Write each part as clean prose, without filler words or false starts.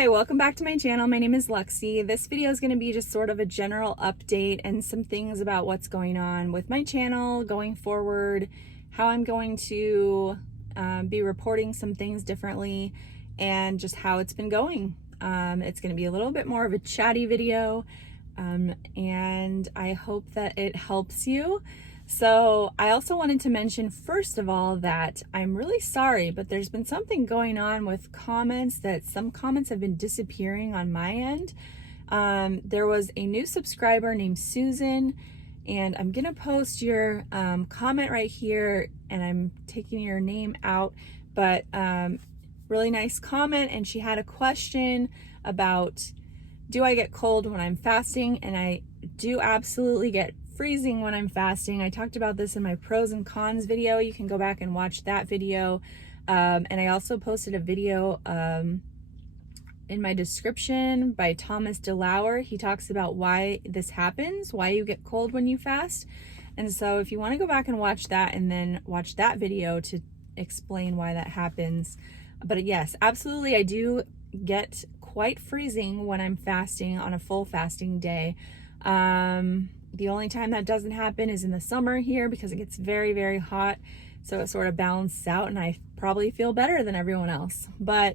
Hi, welcome back to my channel. My name is Lexi. This video is going to be just sort of a general update and some things about what's going on with my channel going forward, how I'm going to be reporting some things differently, and just how it's been going. It's going to be a little bit more of a chatty video, and I hope that it helps you. So I also wanted to mention, first of all, that I'm really sorry, but there's been something going on with comments, that some comments have been disappearing on my end. There was a new subscriber named Susan, and I'm gonna post your comment right here, and I'm taking your name out, but really nice comment, and she had a question about, do I get cold when I'm fasting? And I do absolutely get freezing when I'm fasting. I talked about this in my pros and cons video. You can go back and watch that video. And I also posted a video in my description by Thomas DeLauer. He talks about why this happens, why you get cold when you fast. And so if you want to go back and watch that and then watch that video to explain why that happens. But yes, absolutely, I do get quite freezing when I'm fasting on a full fasting day. The only time that doesn't happen is in the summer here because it gets very, very hot. So it sort of balances out and I probably feel better than everyone else. But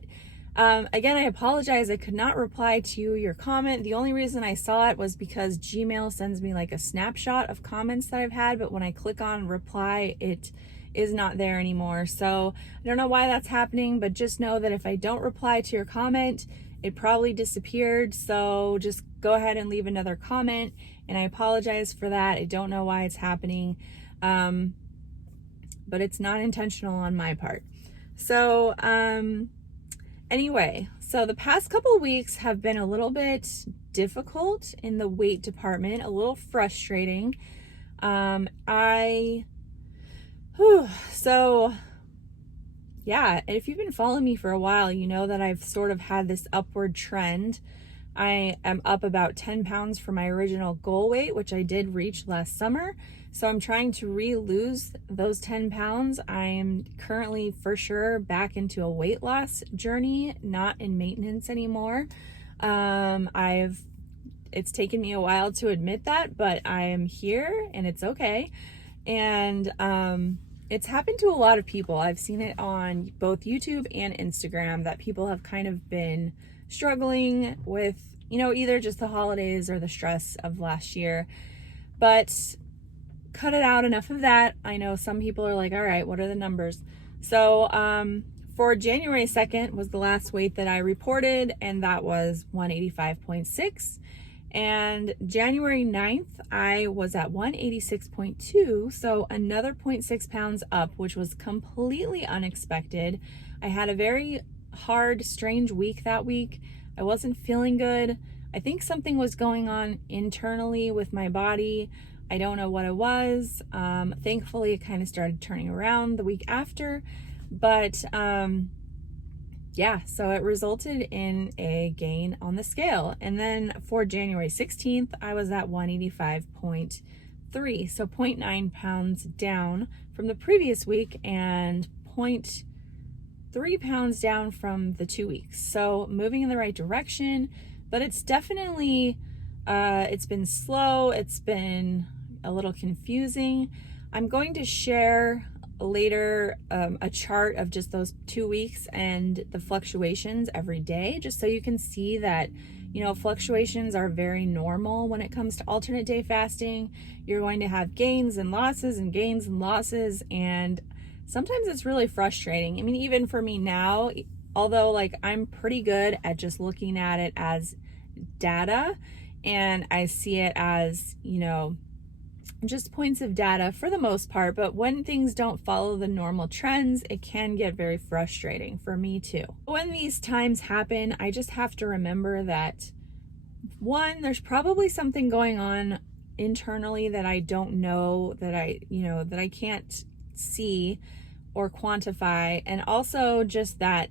again, I apologize. I could not reply to your comment. The only reason I saw it was because Gmail sends me like a snapshot of comments that I've had, but when I click on reply, it is not there anymore. So I don't know why that's happening, but just know that if I don't reply to your comment, it probably disappeared. So just go ahead and leave another comment. And I apologize for that. I don't know why it's happening, but it's not intentional on my part. So anyway, so the past couple of weeks have been a little bit difficult in the weight department, a little frustrating. So yeah, if you've been following me for a while, you know that I've sort of had this upward trend. I am up about 10 pounds from my original goal weight, which I did reach last summer. So I'm trying to re-lose those 10 pounds. I'm currently for sure back into a weight loss journey, not in maintenance anymore. It's taken me a while to admit that, but I am here and it's okay. And it's happened to a lot of people. I've seen it on both YouTube and Instagram that people have kind of been struggling with, you know, either just the holidays or the stress of last year. But cut it out, enough of that. I know some people are like, all right, what are the numbers? So for January 2nd was the last weight that I reported, and that was 185.6. And January 9th, I was at 186.2, so another 0.6 pounds up, which was completely unexpected. I had a very hard, strange week that week. I wasn't feeling good. I think something was going on internally with my body. I don't know what it was. Thankfully, it kind of started turning around the week after. But yeah, so it resulted in a gain on the scale. And then for January 16th, I was at 185.3, so 0.9 pounds down from the previous week and 0.3 pounds down from the 2 weeks. So moving in the right direction, but it's definitely, it's been slow. It's been a little confusing. I'm going to share later a chart of just those 2 weeks and the fluctuations every day, just so you can see that, you know, fluctuations are very normal when it comes to alternate day fasting. You're going to have gains and losses and gains and losses, and sometimes it's really frustrating. I mean, even for me now, although like I'm pretty good at just looking at it as data and I see it as, you know, just points of data for the most part, but when things don't follow the normal trends, it can get very frustrating for me too. When these times happen, I just have to remember that, one, there's probably something going on internally that I don't know, that I can't see or quantify. And also just that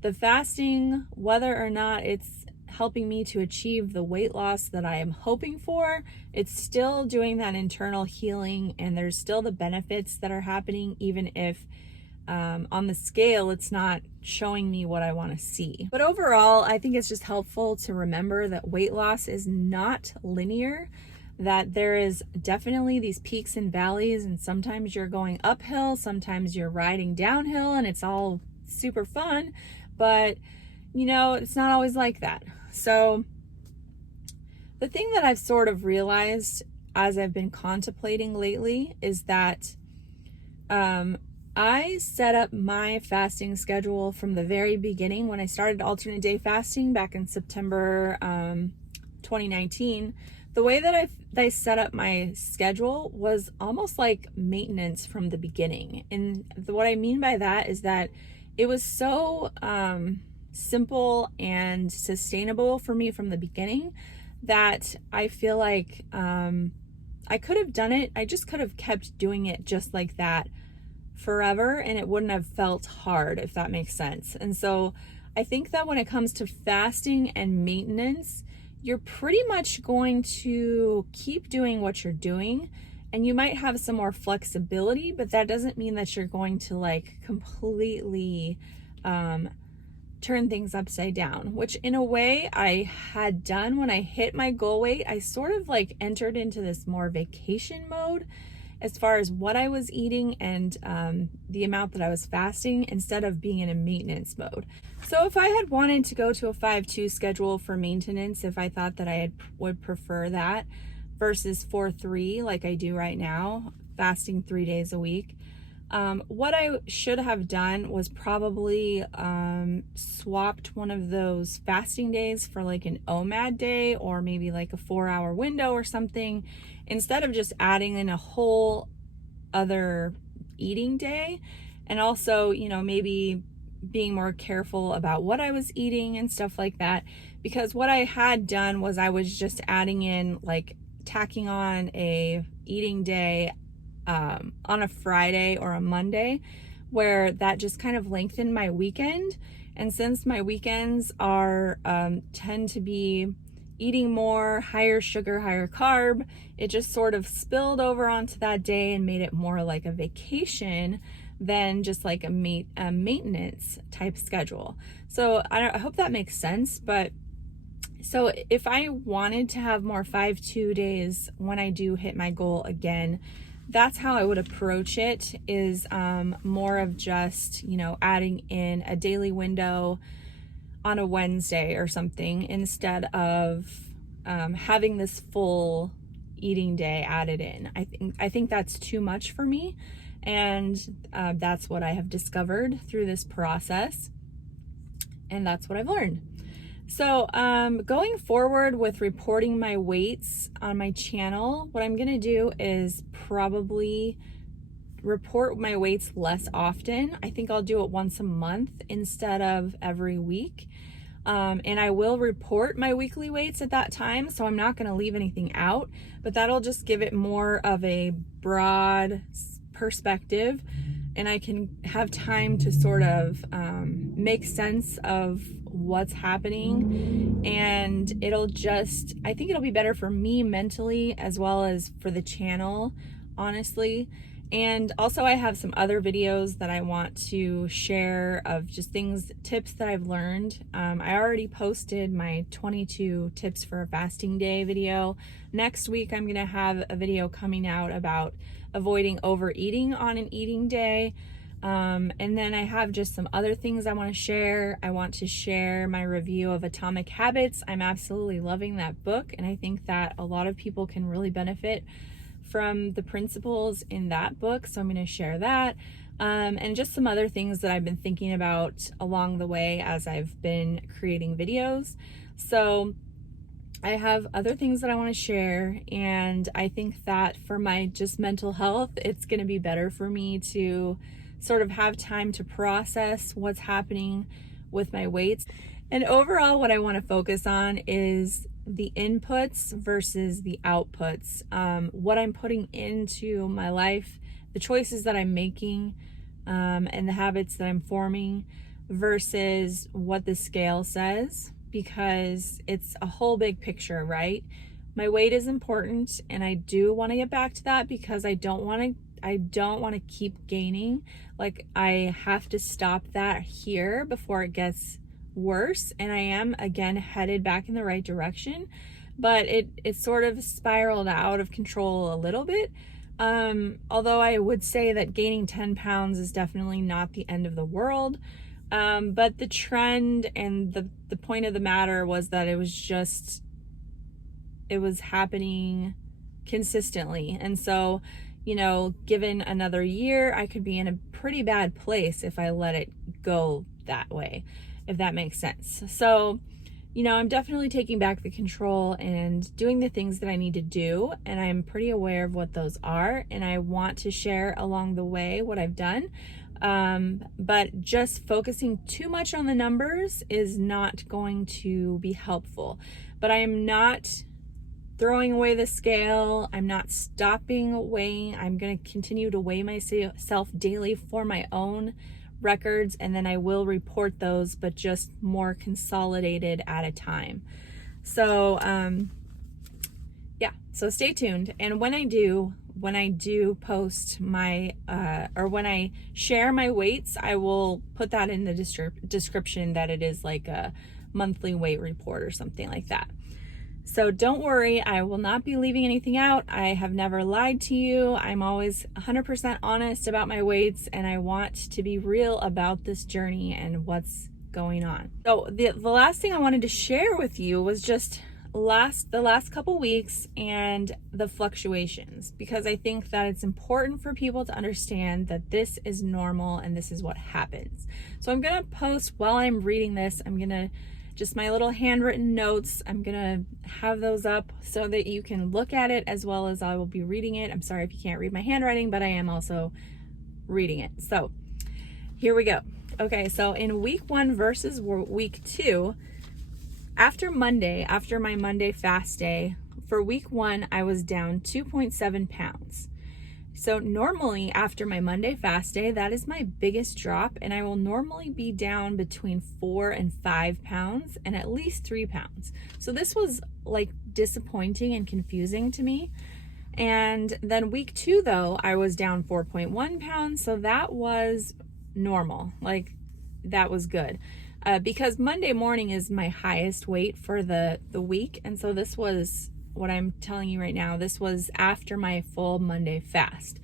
the fasting, whether or not it's helping me to achieve the weight loss that I am hoping for, it's still doing that internal healing, and there's still the benefits that are happening, even if on the scale, it's not showing me what I want to see. But overall, I think it's just helpful to remember that weight loss is not linear, that there is definitely these peaks and valleys, and sometimes you're going uphill, sometimes you're riding downhill, and it's all super fun, but it's not always like that. So the thing that I've sort of realized as I've been contemplating lately is that I set up my fasting schedule from the very beginning when I started alternate day fasting back in September 2019. The way that I set up my schedule was almost like maintenance from the beginning. And what I mean by that is that it was so simple and sustainable for me from the beginning that I feel like I could have done it. I just could have kept doing it just like that forever, and it wouldn't have felt hard, if that makes sense. And so I think that when it comes to fasting and maintenance, you're pretty much going to keep doing what you're doing, and you might have some more flexibility, but that doesn't mean that you're going to like completely turn things upside down, which in a way I had done when I hit my goal weight. I sort of like entered into this more vacation mode as far as what I was eating and the amount that I was fasting, instead of being in a maintenance mode. So if I had wanted to go to a 5-2 schedule for maintenance, if I thought that I would prefer that versus 4-3 like I do right now, fasting 3 days a week, what I should have done was probably swapped one of those fasting days for like an OMAD day, or maybe like a 4-hour window or something, instead of just adding in a whole other eating day. And also, maybe being more careful about what I was eating and stuff like that, because what I had done was I was just adding in, like, tacking on a eating day on a Friday or a Monday, where that just kind of lengthened my weekend. And since my weekends are tend to be eating more higher sugar, higher carb, it just sort of spilled over onto that day and made it more like a vacation than just like a maintenance type schedule. So I hope that makes sense. But so if I wanted to have more 5-2 days when I do hit my goal again, that's how I would approach it, is more of just, adding in a daily window on a Wednesday or something, instead of having this full eating day added in. I think that's too much for me, and that's what I have discovered through this process, and that's what I've learned. So going forward with reporting my weights on my channel, what I'm gonna do is probably report my weights less often. I think I'll do it once a month instead of every week. And I will report my weekly weights at that time, so I'm not going to leave anything out, but that'll just give it more of a broad perspective, and I can have time to sort of make sense of what's happening. And I think it'll be better for me mentally as well as for the channel, honestly. And also I have some other videos that I want to share of just tips that I've learned. I already posted my 22 tips for a fasting day video. Next week, I'm gonna have a video coming out about avoiding overeating on an eating day. And then I have just some other things I want to share. I want to share my review of Atomic Habits. I'm absolutely loving that book, and I think that a lot of people can really benefit from the principles in that book, so I'm going to share that, and just some other things that I've been thinking about along the way as I've been creating videos. So I have other things that I want to share, and I think that for my just mental health, it's going to be better for me to sort of have time to process what's happening with my weights. And overall, what I want to focus on is the inputs versus the outputs, what I'm putting into my life, the choices that I'm making, and the habits that I'm forming versus what the scale says, because it's a whole big picture, right? My weight is important, and I do want to get back to that because I don't want to I don't want to keep gaining. Like, I have to stop that here before it gets worse. And I am again headed back in the right direction, but it sort of spiraled out of control a little bit. Although I would say that gaining 10 pounds is definitely not the end of the world. But the trend and the point of the matter was that it was happening consistently. And so, given another year, I could be in a pretty bad place if I let it go that way, if that makes sense. So, I'm definitely taking back the control and doing the things that I need to do. And I'm pretty aware of what those are. And I want to share along the way what I've done. But just focusing too much on the numbers is not going to be helpful. But I am not throwing away the scale. I'm not stopping weighing. I'm going to continue to weigh myself daily for my own records, and then I will report those, but just more consolidated at a time. So, so stay tuned. And when I do post my, or when I share my weights, I will put that in the description that it is like a monthly weight report or something like that. So don't worry, I will not be leaving anything out. I have never lied to you. I'm always 100% honest about my weights, and I want to be real about this journey and what's going on. So the last thing I wanted to share with you was just the last couple weeks and the fluctuations, because I think that it's important for people to understand that this is normal and this is what happens. So I'm going to post while I'm reading this. I'm going to just my little handwritten notes. I'm gonna have those up so that you can look at it as well as I will be reading it. I'm sorry if you can't read my handwriting, but I am also reading it. So here we go. Okay, so in week 1 versus week 2, after my Monday fast day, for week 1, I was down 2.7 pounds. So normally after my Monday fast day, that is my biggest drop, and I will normally be down between 4 and 5 pounds and at least 3 pounds. So this was like disappointing and confusing to me. And then week 2 though, I was down 4.1 pounds. So that was normal. Like, that was good. Because Monday morning is my highest weight for the week. And so this was what I'm telling you right now. This was after my full Monday fast.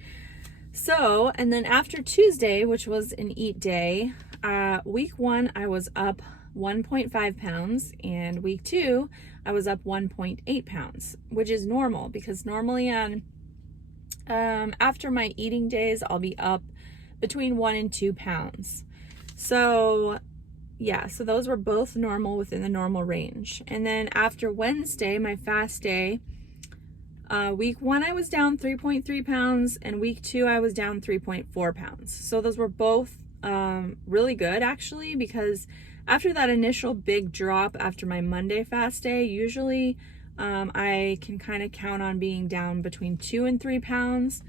So, and then after Tuesday, which was an eat day, week 1, I was up 1.5 pounds, and week 2, I was up 1.8 pounds, which is normal, because normally on, after my eating days, I'll be up between 1 and 2 pounds. So yeah, so those were both normal, within the normal range. And then after Wednesday, my fast day, week 1, I was down 3.3 pounds, and week 2, I was down 3.4 pounds. So those were both really good, actually, because after that initial big drop after my Monday fast day, usually I can kind of count on being down between 2 and 3 pounds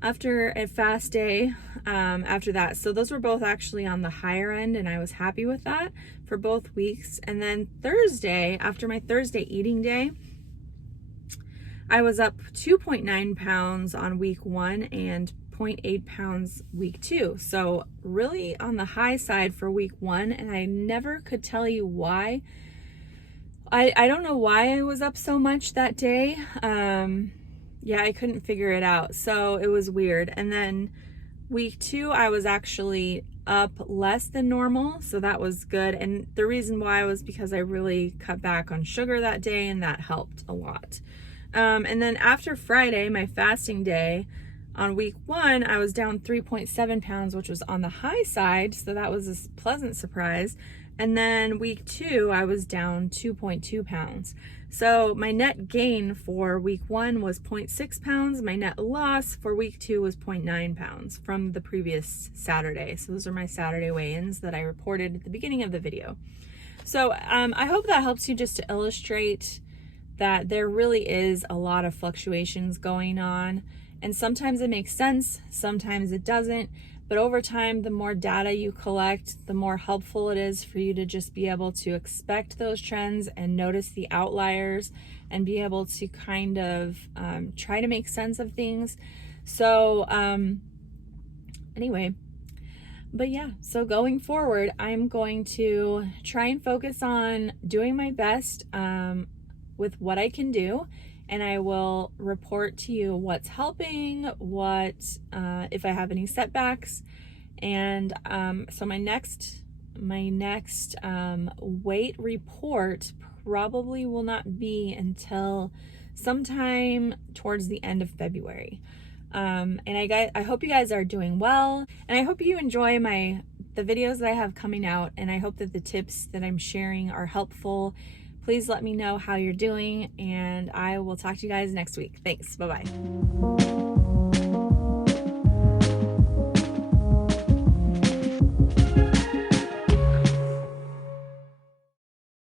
after a fast day after that. So those were both actually on the higher end, and I was happy with that for both weeks. And then Thursday, after my Thursday eating day, I was up 2.9 pounds on week 1 and 0.8 pounds week 2. So really on the high side for week 1, and I never could tell you why. I don't know why I was up so much that day. Yeah, I couldn't figure it out. So it was weird. And then week 2, I was actually up less than normal. So that was good. And the reason why was because I really cut back on sugar that day, and that helped a lot. And then after Friday, my fasting day, on week 1, I was down 3.7 pounds, which was on the high side. So that was a pleasant surprise. And then week 2, I was down 2.2 pounds. So my net gain for week 1 was 0.6 pounds. My net loss for week 2 was 0.9 pounds from the previous Saturday. So those are my Saturday weigh-ins that I reported at the beginning of the video. So I hope that helps you just to illustrate that there really is a lot of fluctuations going on. And sometimes it makes sense, sometimes it doesn't. But over time, the more data you collect, the more helpful it is for you to just be able to expect those trends and notice the outliers and be able to kind of try to make sense of things. So anyway, but yeah, so going forward, I'm going to try and focus on doing my best with what I can do, and I will report to you what's helping, what if I have any setbacks. And so my next weight report probably will not be until sometime towards the end of February. And I hope you guys are doing well, and I hope you enjoy the videos that I have coming out, and I hope that the tips that I'm sharing are helpful. Please let me know how you're doing, and I will talk to you guys next week. Thanks. Bye-bye.